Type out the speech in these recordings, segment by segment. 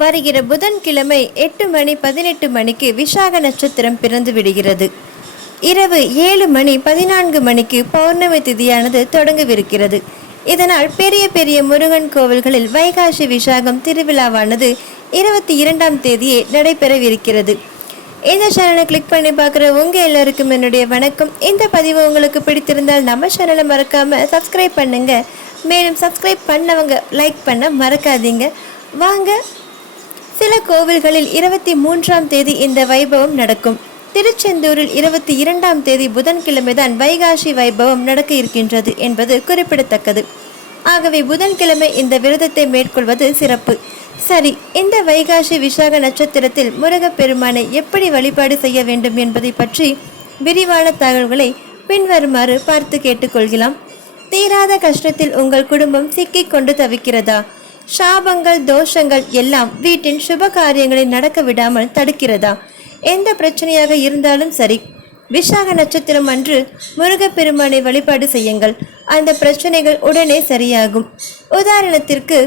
வருகிற புதன்கிழமை எட்டு மணி பதினெட்டு மணிக்கு விசாக நட்சத்திரம் பிறந்து விடுகிறது. இரவு ஏழு மணி பதினான்கு மணிக்கு பௌர்ணமி திதியானது தொடங்கவிருக்கிறது. இதனால் பெரிய பெரிய முருகன் கோவில்களில் வைகாசி விசாகம் திருவிழாவானது இருபத்தி இரண்டாம் தேதியே நடைபெறவிருக்கிறது. இந்த சேனலை கிளிக் பண்ணி பார்க்குற உங்கள் எல்லாருக்கும் என்னுடைய வணக்கம். இந்த பதிவு உங்களுக்கு பிடித்திருந்தால் நம்ம சேனலை மறக்காமல் சப்ஸ்கிரைப் பண்ணுங்கள் மேலும் சப்ஸ்கிரைப் பண்ணவங்க லைக் பண்ண மறக்காதீங்க. வாங்க சில கோவில்களில் இருபத்தி மூன்றாம் தேதி இந்த வைபவம் நடக்கும். திருச்செந்தூரில் இருபத்தி இரண்டாம் தேதி புதன்கிழமைதான் வைகாசி வைபவம் நடக்க இருக்கின்றது என்பது குறிப்பிடத்தக்கது. ஆகவே புதன்கிழமை இந்த விரதத்தை மேற்கொள்வது சிறப்பு. சரி இந்த வைகாசி விசாக நட்சத்திரத்தில் முருகப்பெருமானை எப்படி வழிபாடு செய்ய வேண்டும் என்பதை பற்றி விரிவான தகவல்களை பின்வருமாறு பார்த்து கேட்டுக்கொள்கிறோம் தீராத கஷ்டத்தில் உங்கள் குடும்பம் சிக்கிக் கொண்டு தவிக்கிறதா? சாபங்கள் தோஷங்கள் எல்லாம் வீட்டின் சுப காரியங்களை நடக்க விடாமல் தடுக்கிறதா? எந்த பிரச்சனையாக இருந்தாலும் சரி. விசாக நட்சத்திரம் அன்று முருகப்பெருமானை வழிபாடு செய்யுங்கள். அந்த பிரச்சனைகள் உடனே சரியாகும். உதாரணத்திற்கு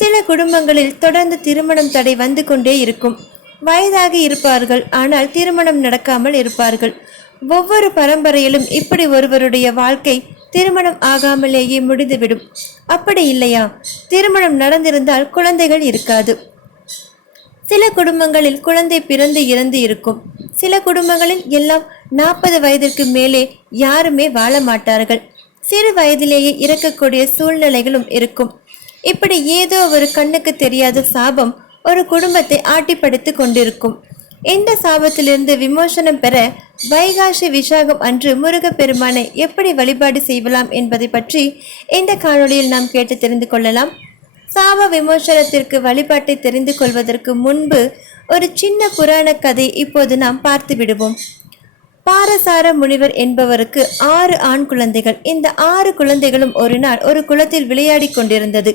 சில குடும்பங்களில் தொடர்ந்து திருமணம் தடை வந்து கொண்டே இருக்கும். வயதாகி இருப்பார்கள் ஆனால் திருமணம் நடக்காமல் இருப்பார்கள். ஒவ்வொரு பரம்பரையிலும் இப்படி ஒருவருடைய வாழ்க்கை திருமணம் ஆகாமலேயே முடிந்துவிடும். அப்படி இல்லையா? திருமணம் நடந்திருந்தால் குழந்தைகள் இருக்காது. சில குடும்பங்களில் குழந்தை பிறந்து இறந்து இருக்கும். சில குடும்பங்களில் எல்லாம் நாற்பது வயதிற்கு மேலே யாருமே வாழ மாட்டார்கள். சிறு வயதிலேயே இறக்கக்கூடிய சூழ்நிலைகளும் இருக்கும். இப்படி ஏதோ ஒரு கண்ணுக்கு தெரியாத சாபம் ஒரு குடும்பத்தை ஆட்டிப்படுத்தி கொண்டிருக்கும். இந்த சாபத்திலிருந்து விமோசனம் பெற வைகாசி விசாகம் அன்று முருகப்பெருமானை எப்படி வழிபாடு செய்யலாம் என்பதை பற்றி இந்த காணொளியில் நாம் கேட்டு தெரிந்து கொள்ளலாம். சாப விமோசனத்திற்கு வழிபாட்டை தெரிந்து கொள்வதற்கு முன்பு ஒரு சின்ன புராண கதை இப்போது நாம் பார்த்து விடுவோம். பாரசார முனிவர் என்பவருக்கு ஆறு ஆண் குழந்தைகள். இந்த ஆறு குழந்தைகளும் ஒரு நாள் ஒரு குளத்தில் விளையாடி கொண்டிருந்தது.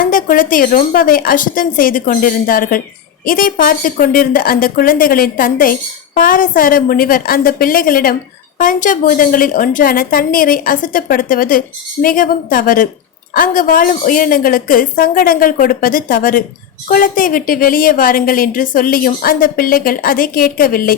அந்த குளத்தை ரொம்பவே அசுத்தம் செய்து கொண்டிருந்தார்கள். இதை பார்த்து கொண்டிருந்த அந்த குழந்தைகளின் தந்தை பாரசார முனிவர் அந்த பிள்ளைகளிடம் பஞ்சபூதங்களில் ஒன்றான தண்ணீரை அசுத்தப்படுத்துவது மிகவும் தவறு. அங்கு வாழும் உயிரினங்களுக்கு சங்கடங்கள் கொடுப்பது தவறு. குளத்தை விட்டு வெளியே வாருங்கள் என்று சொல்லியும் அந்த பிள்ளைகள் அதை கேட்கவில்லை.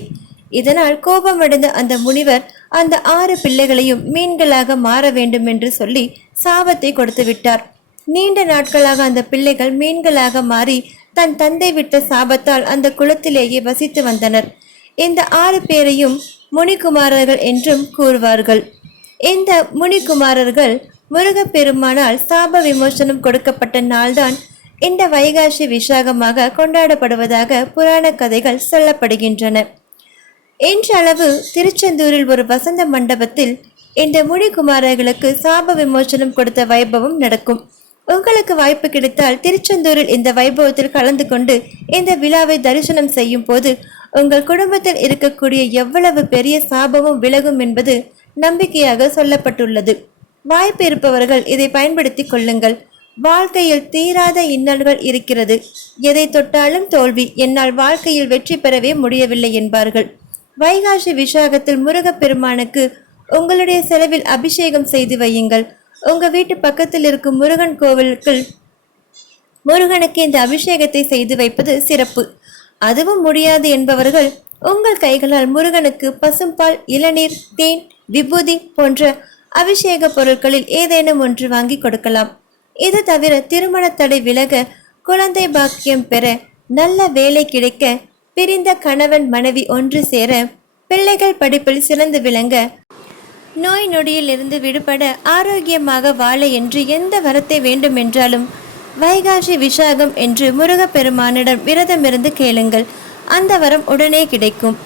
இதனால் கோபமடைந்த அந்த முனிவர் அந்த ஆறு பிள்ளைகளையும் மீன்களாக மாற வேண்டும் என்று சொல்லி சாபத்தை கொடுத்து விட்டார். நீண்ட நாட்களாக அந்த பிள்ளைகள் மீன்களாக மாறி தன் தந்தை விட்ட சாபத்தால் அந்த குளத்திலேயே வசித்து வந்தனர். இந்த ஆறு பேரையும் முனிகுமாரர்கள் என்றும் கூறுவார்கள். இந்த முனிகுமாரர்கள் முருகப்பெருமானால் சாப விமோசனம் கொடுக்கப்பட்ட நாள்தான் இந்த வைகாசி விசாகமாக கொண்டாடப்படுவதாக புராண கதைகள் சொல்லப்படுகின்றன. இன்றளவு திருச்செந்தூரில் ஒரு வசந்த மண்டபத்தில் இந்த முனிகுமாரர்களுக்கு சாப விமோசனம் கொடுத்த வைபவம் நடக்கும். உங்களுக்கு வாய்ப்பு கிடைத்தால் திருச்செந்தூரில் இந்த வைபவத்தில் கலந்து கொண்டு இந்த விழாவை தரிசனம் செய்யும் போது உங்கள் குடும்பத்தில் இருக்கக்கூடிய எவ்வளவு பெரிய சாபமும் விலகும் என்பது நம்பிக்கையாக சொல்லப்பட்டுள்ளது. வாய்ப்பு இருப்பவர்கள் இதை பயன்படுத்தி கொள்ளுங்கள். வாழ்க்கையில் தீராத இன்னல்கள் இருக்கிறது. எதை தொட்டாலும் தோல்வி என்னால் வாழ்க்கையில் வெற்றி பெறவே முடியவில்லை என்பார்கள். வைகாசி விசாகத்தில் முருகப்பெருமானுக்கு உங்களுடைய செலவில் அபிஷேகம் செய்து வையுங்கள். உங்க வீட்டு பக்கத்தில் இருக்கும் முருகன் கோவிலுக்குள் முருகனுக்கு இந்த அபிஷேகத்தை செய்து வைப்பது சிறப்பு. அதுவும் முடியாது என்பவர்கள் உங்கள் கைகளால் முருகனுக்கு பசும்பால் இளநீர் தேன் விபூதி போன்ற அபிஷேக பொருட்களில் ஏதேனும் ஒன்று வாங்கி கொடுக்கலாம். இது தவிர திருமண தடை விலக குழந்தை பாக்கியம் பெற நல்ல வேலை கிடைக்க பிரிந்த கணவன் மனைவி ஒன்று சேர பிள்ளைகள் படிப்பில் சிறந்து விளங்க நோய் நொடியில் இருந்து விடுபட ஆரோக்கியமாக வாழ என்று எந்த வரத்தை வேண்டுமென்றாலும் வைகாசி விசாகம் என்று முருகப்பெருமானிடம் விரதமிருந்து கேளுங்கள். அந்த வரம் உடனே கிடைக்கும்.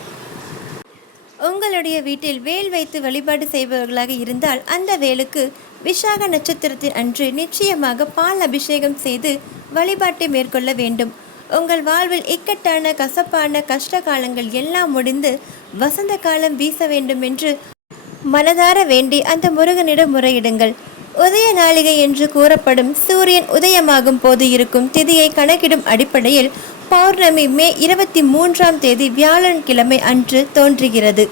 உங்களுடைய வீட்டில் வேல் வைத்து வழிபாடு செய்பவர்களாக இருந்தால் அந்த வேலுக்கு விசாக நட்சத்திரத்தின் அன்று நிச்சயமாக பால் அபிஷேகம் செய்து வழிபாட்டை மேற்கொள்ள வேண்டும். உங்கள் வாழ்வில் இக்கட்டான கசப்பான கஷ்ட காலங்கள் எல்லாம் முடிந்து வசந்த காலம் வீச வேண்டும் என்று மனதார வேண்டி அந்த முருகனிடம் முறையிடுங்கள். உதய நாளிகை என்று கூறப்படும் சூரியன் உதயமாகும் போது இருக்கும் திதியை கணக்கிடும் அடிப்படையில் பௌர்ணமி மே இருபத்தி மூன்றாம் தேதி வியாழன் கிழமை அன்று தோன்றுகிறது.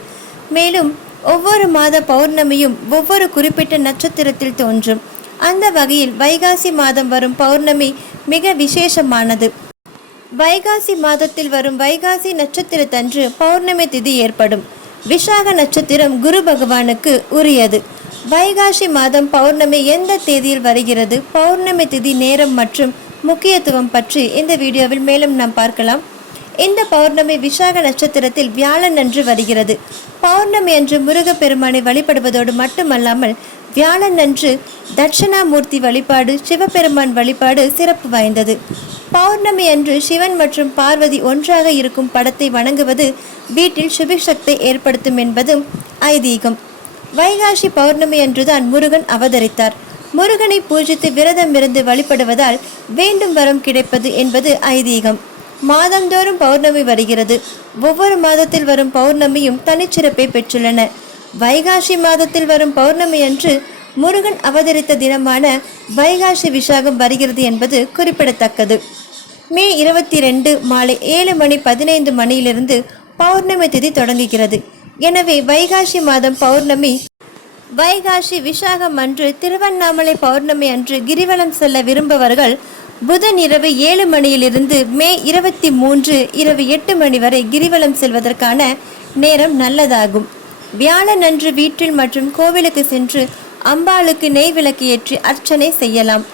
மேலும் ஒவ்வொரு மாத பௌர்ணமியும் ஒவ்வொரு குறிப்பிட்ட நட்சத்திரத்தில் தோன்றும். அந்த வகையில் வைகாசி மாதம் வரும் பௌர்ணமி மிக விசேஷமானது. வைகாசி மாதத்தில் வரும் வைகாசி நட்சத்திரத்தன்று பௌர்ணமி திதி ஏற்படும். விசாக நட்சத்திரம் குரு பகவானுக்கு உரியது. வைகாசி மாதம் பௌர்ணமி எந்த தேதியில் வருகிறது? பௌர்ணமி திதி நேரம் மற்றும் முக்கியத்துவம் பற்றி இந்த வீடியோவில் மேலும் நாம் பார்க்கலாம். இந்த பௌர்ணமி விசாக நட்சத்திரத்தில் வியாழன் அன்று வருகிறது. பௌர்ணமி அன்று முருகப்பெருமானை வழிபடுவதோடு மட்டுமல்லாமல் வியாழன் அன்று தட்சிணாமூர்த்தி வழிபாடு சிவபெருமான் வழிபாடு சிறப்பு வாய்ந்தது. பௌர்ணமி அன்று சிவன் மற்றும் பார்வதி ஒன்றாக இருக்கும் படத்தை வணங்குவது வீட்டில் சுபிக்ஷத்தை ஏற்படுத்தும் என்பதும் ஐதீகம். வைகாசி பௌர்ணமி அன்றுதான் முருகன் அவதரித்தார். முருகனை பூஜித்து விரதம் இருந்து வழிபடுவதால் வேண்டும் வரம் கிடைப்பது என்பது ஐதீகம். மாதந்தோறும் பௌர்ணமி வருகிறது. ஒவ்வொரு மாதத்தில் வரும் பௌர்ணமியும் தனிச்சிறப்பை பெற்றுள்ளன. வைகாசி மாதத்தில் வரும் பௌர்ணமி அன்று முருகன் அவதரித்த தினமான வைகாசி விசாகம் வருகிறது என்பது குறிப்பிடத்தக்கது. மே இருபத்தி ரெண்டு மாலை ஏழு மணி பதினைந்து மணியிலிருந்து பௌர்ணமி திதி தொடங்குகிறது. எனவே வைகாசி மாதம் பௌர்ணமி வைகாசி விசாகம் அன்று திருவண்ணாமலை பௌர்ணமி அன்று கிரிவலம் செல்ல விரும்பவர்கள் புதன் இரவு ஏழு மணியிலிருந்து மே இருபத்தி மூன்று இரவு எட்டு மணி வரை கிரிவலம் செல்வதற்கான நேரம் நல்லதாகும். வியாழன் அன்று வீட்டில் மற்றும் கோவிலுக்கு சென்று அம்பாளுக்கு நெய் விளக்கு ஏற்றி அர்ச்சனை செய்யலாம்.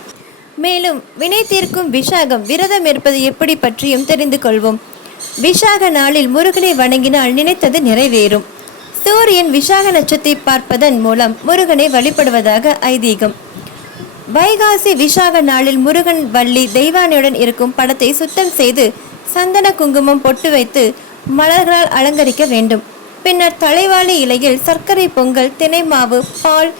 மேலும் வினை தீர்க்கும் விஷாகம் விரதம் இருப்பது எப்படி பற்றியும் தெரிந்து கொள்வோம். விஷாக நாளில் முருகனை வணங்கினால் நினைத்தது நிறைவேறும். சூரியன் விஷாக நட்சத்தை பார்ப்பதன் மூலம் முருகனை வழிபடுவதாக ஐதீகம். வைகாசி விஷாக நாளில் முருகன் வள்ளி தெய்வானையுடன் இருக்கும் படத்தை சுத்தம் செய்து சந்தன குங்குமம் பொட்டு வைத்து மலர்களால் அலங்கரிக்க வேண்டும். பின்னர் தலைவாழி இலையில் சர்க்கரை பொங்கல் தினை மாவு பால்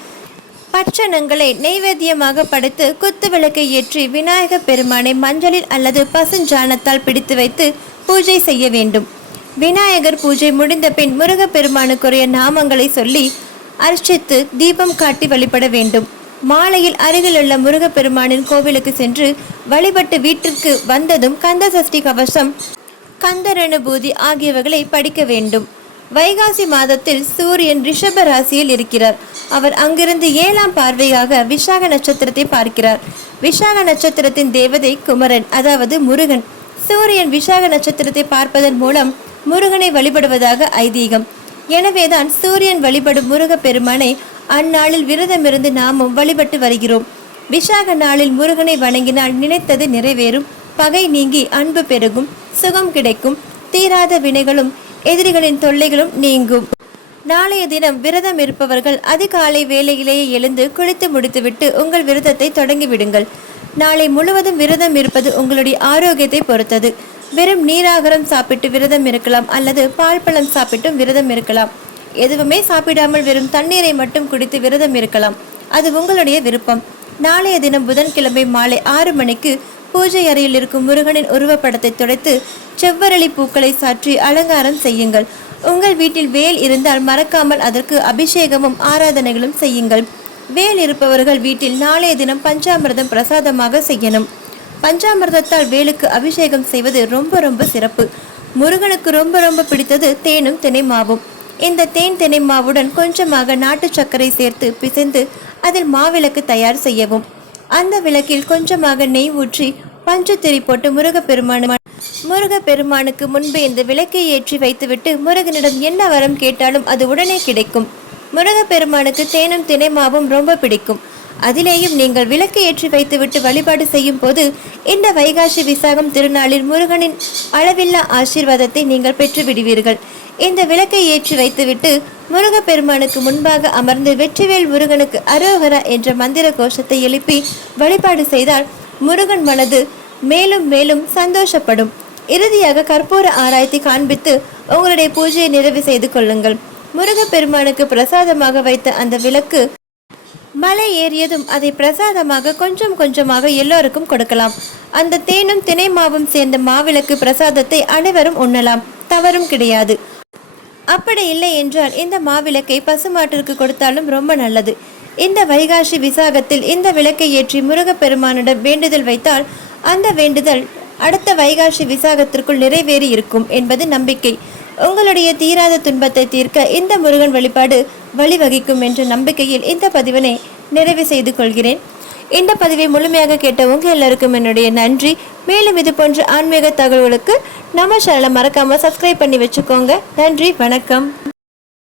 பட்சணங்களை நெய்வேத்தியமாக படைத்து குத்து விளக்கை ஏற்றி விநாயக பெருமானை மஞ்சளில் அல்லது பசுஞ்சாணத்தால் பிடித்து வைத்து பூஜை செய்ய வேண்டும். விநாயகர் பூஜை முடிந்த பின் முருகப்பெருமானுக்குரிய நாமங்களை சொல்லி அர்ச்சித்து தீபம் காட்டி வழிபட வேண்டும். மாலையில் அருகிலுள்ள முருகப்பெருமானின் கோவிலுக்கு சென்று வழிபட்டு வீட்டிற்கு வந்ததும் கந்த சஷ்டி கவசம் கந்தரணபூதி ஆகியவைகளை படிக்க வேண்டும். வைகாசி மாதத்தில் சூரியன் ரிஷப ராசியில் இருக்கிறார். அவர் அங்கிருந்து ஏழாம் பார்வையாக விஷாக நட்சத்திரத்தை பார்க்கிறார். விஷாக நட்சத்திரத்தின் தேவதை குமரன் அதாவது முருகன். சூரியன் விஷாக நட்சத்திரத்தை பார்ப்பதன் மூலம் முருகனை வழிபடுவதாக ஐதீகம். எனவேதான் சூரியன் வழிபடும் முருக பெருமானை அந்நாளில் விரதமிருந்து நாமும் வழிபட்டு வருகிறோம். விஷாக நாளில் முருகனை வணங்கினால் நினைத்தது நிறைவேறும். பகை நீங்கி அன்பு பெருகும் சுகம் கிடைக்கும். தீராத வினைகளும் எதிரிகளின் தொல்லைகளும் நீங்கும். நாளைய தினம் விரதம் இருப்பவர்கள் அதிகாலை வேலையிலேயே எழுந்து குளித்து முடித்துவிட்டு உங்கள் விரதத்தை தொடங்கிவிடுங்கள். நாளை முழுவதும் விரதம் இருப்பது உங்களுடைய ஆரோக்கியத்தை பொறுத்தது. வெறும் நீராகரம் சாப்பிட்டு விரதம் இருக்கலாம் அல்லது பால் பழம் சாப்பிட்டும் விரதம் இருக்கலாம். எதுவுமே சாப்பிடாமல் வெறும் தண்ணீரை மட்டும் குடித்து விரதம் இருக்கலாம். அது உங்களுடைய விருப்பம். நாளைய தினம் புதன்கிழமை மாலை ஆறு மணிக்கு பூஜை அறையில் இருக்கும் முருகனின் உருவப்படத்தை துடைத்து செவ்வரளி பூக்களை சாற்றி அலங்காரம் செய்யுங்கள். உங்கள் வீட்டில் வேல் இருந்தால் மறக்காமல் அதற்கு அபிஷேகமும் ஆராதனைகளும் செய்யுங்கள். வேல் இருப்பவர்கள் வீட்டில் நாளைய தினம் பஞ்சாமிர்தம் பிரசாதமாக செய்யணும். பஞ்சாமிர்தத்தால் வேலுக்கு அபிஷேகம் செய்வது ரொம்ப ரொம்ப சிறப்பு. முருகனுக்கு ரொம்ப ரொம்ப பிடித்தது தேனும் தினைமாவும் இந்த தேன் தினை மாவுடன் கொஞ்சமாக நாட்டு சர்க்கரை சேர்த்து பிசைந்து அதில் மாவிளக்கு தயார் செய்யவும். அந்த விளக்கில் கொஞ்சமாக நெய் ஊற்றி பஞ்சத்திரி போட்டு முருகப்பெருமான முருகப்பெருமானுக்கு முன்பு இந்த விளக்கை ஏற்றி வைத்துவிட்டு முருகனிடம் என்ன வரம் கேட்டாலும் அது உடனே கிடைக்கும். முருகப்பெருமானுக்கு தேனும் தினைமாவும் ரொம்ப பிடிக்கும். அதிலேயும் நீங்கள் விளக்கு ஏற்றி வைத்துவிட்டு வழிபாடு செய்யும் போது இந்த வைகாசி விசாகம் திருநாளில் முருகனின் அளவில்லா ஆசீர்வாதத்தை நீங்கள் பெற்று விடுவீர்கள் இந்த விளக்கை ஏற்றி வைத்துவிட்டு முருகப்பெருமானுக்கு முன்பாக அமர்ந்து வெற்றிவேல் முருகனுக்கு அரோகரா என்ற மந்திர கோஷத்தை எழுப்பி வழிபாடு செய்தால் முருகன் மனது மேலும் மேலும் சந்தோஷப்படும். இறுதியாக கற்பூர ஆராய்ச்சி காண்பித்து உங்களுடைய பூஜையை நிறைவு செய்து கொள்ளுங்கள். முருகப்பெருமானுக்கு பிரசாதமாக வைத்த அந்த விளக்கு மலை ஏறியதும் அதை பிரசாதமாக கொஞ்சம் கொஞ்சமாக எல்லோருக்கும் கொடுக்கலாம். அந்த தேனும் தினை மாவும் சேர்ந்த மாவிளக்கு பிரசாதத்தை அனைவரும் உண்ணலாம். தவறும் கிடையாது. அப்படி இல்லை என்றால் இந்த மாவிளக்கை பசுமாட்டிற்கு கொடுத்தாலும் ரொம்ப நல்லது. இந்த வைகாசி விசாகத்தில் இந்த விளக்கை ஏற்றி முருகப்பெருமானிடம் வேண்டுதல் வைத்தால் அந்த வேண்டுதல் அடுத்த வைகாசி விசாகத்திற்குள் நிறைவேறி இருக்கும் என்பது நம்பிக்கை. உங்களுடைய தீராத துன்பத்தை தீர்க்க இந்த முருகன் வழிபாடு வழிவகிக்கும் என்ற நம்பிக்கையில் இந்த பதிவினை நிறைவு செய்து கொள்கிறேன். இந்த பதிவை முழுமையாக கேட்டவங்க எல்லாருக்கும் என்னுடைய நன்றி. மேலும் இது போன்ற ஆன்மீக தகவல்களுக்கு நம்ம சேனலை மறக்காமல் சப்ஸ்கிரைப் பண்ணி வச்சுக்கோங்க. நன்றி வணக்கம்.